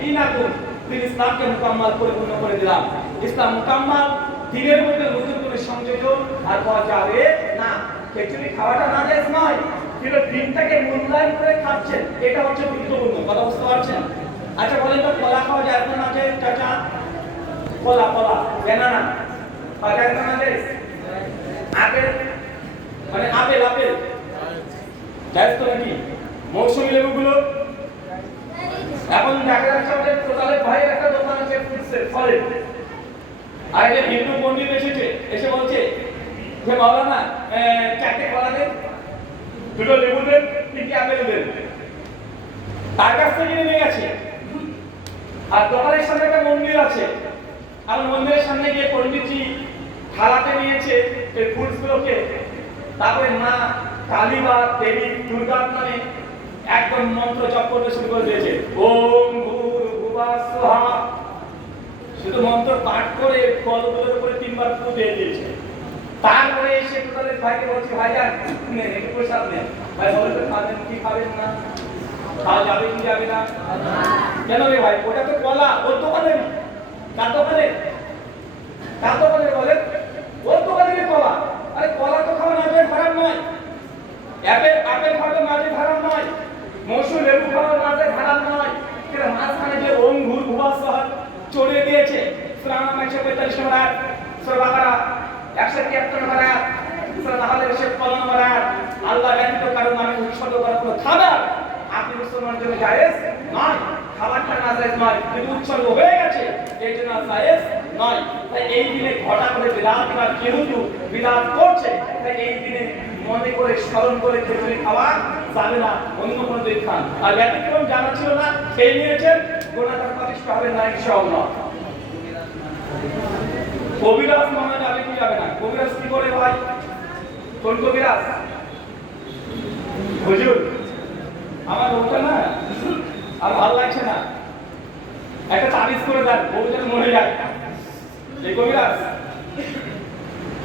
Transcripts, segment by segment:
দীনাকুম তিনি ইসলামকে মুকাম্মাল পরিপূর্ণ করে দিলাম। ইসলাম মুকাম্মাল দিনের মধ্যে নতুন করে সংযোজন আর পাওয়া যাবে না। খিচুড়ি খাওয়াটা না যায় নয়, কিন্তু দিনটাকে মূল্যায়ন করে খাচ্ছেন। এটা হচ্ছে গুরুত্বপূর্ণ, কথা বুঝতে পারছেন? আচ্ছা বলেন তো, কলা খাওয়া যায় না যায় চাচা? কলা কলা বেনানা খাওয়া যায় না যায় আপেল? মানে আপেল আপেল। জায়েজ তো নাকি? মৌসুমী লেবুগুলো? এখন দেখা যাচ্ছে আমাদের টোটালে ভাইয়ের একটা দোকান আছে ফুডসের ফলের আর হিন্দু পণ্ডিত এসেছে এসে বলছে যে মাওলানা আহ, চারটে কলা দেন দুটো লেবু দেন তিনটে আপেল দেন। তার কাছ থেকে নিয়ে গেছে। আর দোকানের সামনে একটা মন্দির আছে। আর মন্দিরের সামনে গিয়ে পণ্ডিতজি থালাতে নিয়েছে এই ফুলসগুলোকে তারপরে মা কালী বা দেবী দুর্গার নামে একদম মন্ত্র জপ করতে শুরু করে দিয়েছে। ওম ভূর্ভুবঃ স্বাহা শুধু মন্ত্র পাঠ করে ফলগুলোর উপরে তিনবার ফু দিয়ে দিয়েছে। তারপরে এসে টোটালের ভাইকে বলছি ভাইজান নেন একটু প্রসাদ নেন। ভাই বলে, তো খাবেন, কি খাবেন না? খাওয়া যাবে কি যাবে না? কেন রে ভাই, ওটা তো কলা, ওর দোকানে কার দোকানে? কার দোকানে বলে ওর দোকানে কলা তো খাওয়া না যায় খারাপ নয় অ্যাপেল আপেল খাওয়া না যায় খারাপ নয় মৌসুম লেবু খাওয়া না যায় খারাপ নয় কিন্তু মাঝখানে যে ওম ঘুর ভুয়া সহজ চড়িয়ে দিয়েছে। আল্লাহ নামে উৎসর্গ করা কোনো খাবার আপনি উৎসর্গ হয়ে গেছে, এই জন্য তাই ঘটা করে করছে। তাই এই দিনে মনে করে, স্মরণ করে খিচুড়ি খাওয়া যাবে না অন্য কোনো দিন খান। আর ব্যতিক্রম জানা ছিল না খেয়ে নিয়েছেন? না, ইনশাআল্লাহ। কবিরাজ মনে যাবে কি যাবে না। কবিরাজ কি করে ভাই? কোন কবিরাজ? হুজুর, আমার ওটা না, আর ভালো লাগছে না। একটা তাবিজ করে দেন বউ মরে যায়। এই কবিরাজ,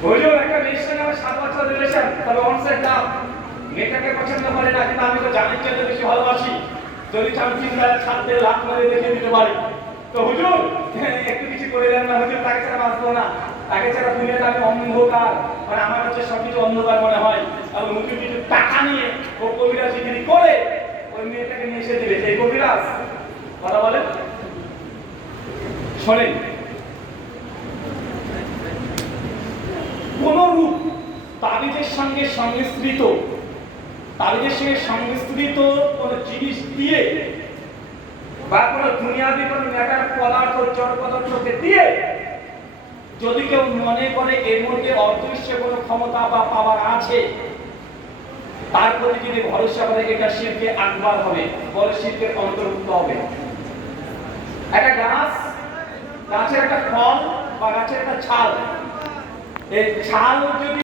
হুজুর, একটা মেয়ের আমার সাত বছর রিলেশন তবে অনসাইড দাও। মেয়েটাকে পছন্দ করে না, কিন্তু আমি তো জানির চেয়ে বেশি ভালোবাসি। যদি বেলা ছাড়তে লাখ মেরে দেখে দিতে পারি, তো হুজুর একটু কিছু করে দেন না, হুজুর, তাকে ছাড়া বাঁচবো না। তাকে ছাড়া দুনিয়াতে আমি অন্ধকার। মানে আমার কাছে সব কিছু অন্ধকার মনে হয়। এবং হুজুর কিছু টাকা নিয়ে ও কবিরাজ যদি করে ওই মেয়েটাকে নিয়ে এসে দিবে সেই কবিরাজ, কথা বলেন। শোনেন। কোন রূপ তাবিজের সঙ্গে সংমিশ্রিত, তাবিজের সঙ্গে সংমিশ্রিত দিয়ে বা কোন দুনিয়াবি কোন ম্যাটার পদার্থ জড় পদার্থকে দিয়ে যদি কেউ মনে করে এর মধ্যে অদৃশ্য কোনো ক্ষমতা বা পাওয়ার আছে, তার প্রতি যদি ভরসা করে, এটা শিল্পে আকবার হবে বড় শিল্পের অন্তর্ভুক্ত হবে। একটা গাছ, গাছের একটা ফল বা গাছের একটা ছাল, এই ছাল যদি